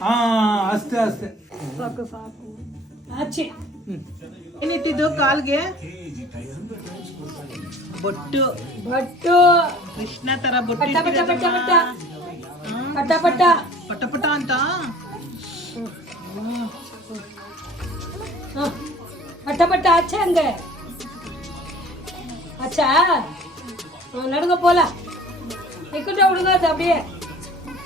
ಹಾ ಅಷ್ಟೇ ಅಷ್ಟೇ ಸಾಕು ಸಾಕು ಆಚೆ ಏನಿಟ್ಟಿದ್ದು ಕಾಲ್ಗೆ ಬೊಟ್ಟು ಬಟ್ಟು ಕೃಷ್ಣ ತರ ಬೊಟ್ಟು ಪಟ್ಟ ಪಟ್ಟ ಪಟ್ಟ ಪಟ್ಟ ಹ್ಮ್. ಪಟ್ಟ ಪಟ್ಟ ಪಟ ಪಟ ಅಂತ ಹ. ಪಟ್ಟ ಪಟ್ಟ ಆಚೆ ಹಂಗೆ ஆச்சா நடுங்க போலாம் நிக்கட்டும் விடுங்க அது அப்படியே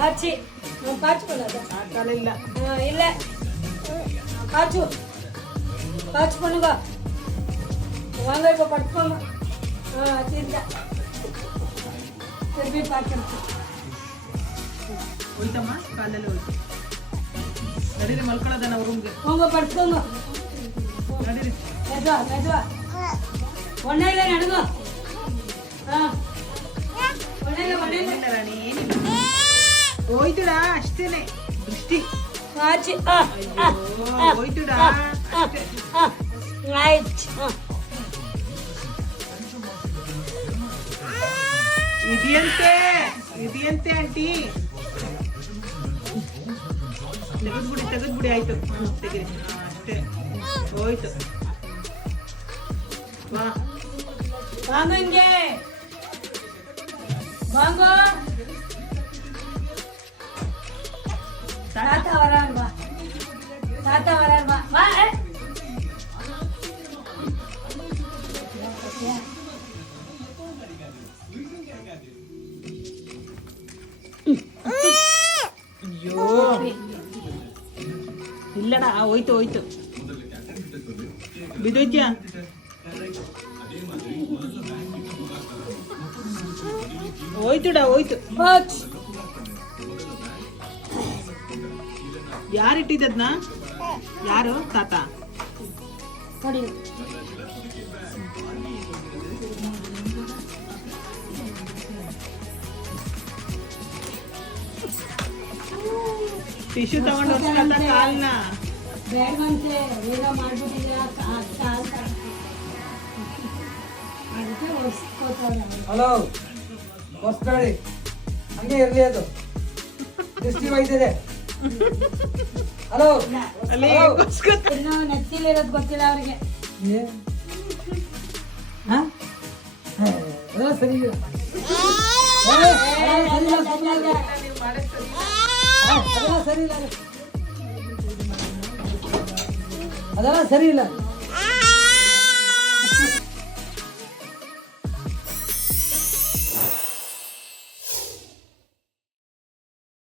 ஆச்சு நான் காட்சி பண்ணாத ಆ ಕಾಲ ಇಲ್ಲ ஆ, இல்ல காச்சு காட்சி பண்ணுங்க வாங்க இப்ப படுத்துக்கோங்க ஆ சரிங்க திருப்பி பார்க்கணும் ಹೋಯ್ತಮ್ಮ ಕಾಲಲ್ಲಿ ಹೋಯ್ತು ನಡೀರಿ ಮಲ್ಕೊಳ್ಳೋದ ನಾವು ರೂಮ್ಗೆ போங்க படுத்துக்கோங்க ನಡೀರಿ மெதுவா மெதுவா ஒன்னே இல்லை நடுங்க ஆ ஒன்னே இல்லை ஒன்னே இல்லை ಏನಿಲ್ಲ ರಾಣಿ ಏನಿಲ್ಲ ಹೋಯ್ತುಡಾ ಅಷ್ಟೇನೆ. ದೃಷ್ಟಿ ಹೋಯ್ತುಡಾ ಇದೆಯಂತೆ ಇದೆಯಂತೆ ಆಂಟಿ. ತೆಗೆದ್ಬಿಡಿ ತೆಗೆದ್ಬಿಡಿ ಆಯ್ತು. ತೆಗೀರಿ. ಅಷ್ಟೇ. ಹೋಯ್ತು. ಬಾಂಗಂಗೆ ಬಾಂಗೋ. தாத்தா வராரு வா தாத்தா வராரு வா வா ஏ. ಅಯ್ಯೋ ಇಲ್ಲಡ ಹೋಯ್ತು ಹೋಯ್ತು ಬಿದ್ದೋಯ್ತ್ಯಾ ಹೋಯ್ತುಡ ಹೋಯ್ತು ಯಾರು ಇಟ್ಟಿದ್ದದ್ನ ಯಾರು? ತಾತ? ಟಿಶ್ಯೂ ತಗೊಂಡು ಕಾಲ್ನ. ಬೇಡವಂತೆ ಹಲೋ ಹೊಸ್ಕೊಳ್ಳಿ ಹಂಗೆ ಇರಲಿ ಅದು. ದೃಷ್ಟಿ ಹಲೋ. ಅಲ್ಲಿ ಹಲೋ. ಇರೋದು ನೆತ್ತಿಲಿರೋದು ಗೊತ್ತಿಲ್ಲ ಅವ್ರಿಗೆ. ಸರಿ. ಅದೆಲ್ಲ ಸರಿ ಇಲ್ಲ. ಅದೆಲ್ಲ ಸರಿ ಇಲ್ಲ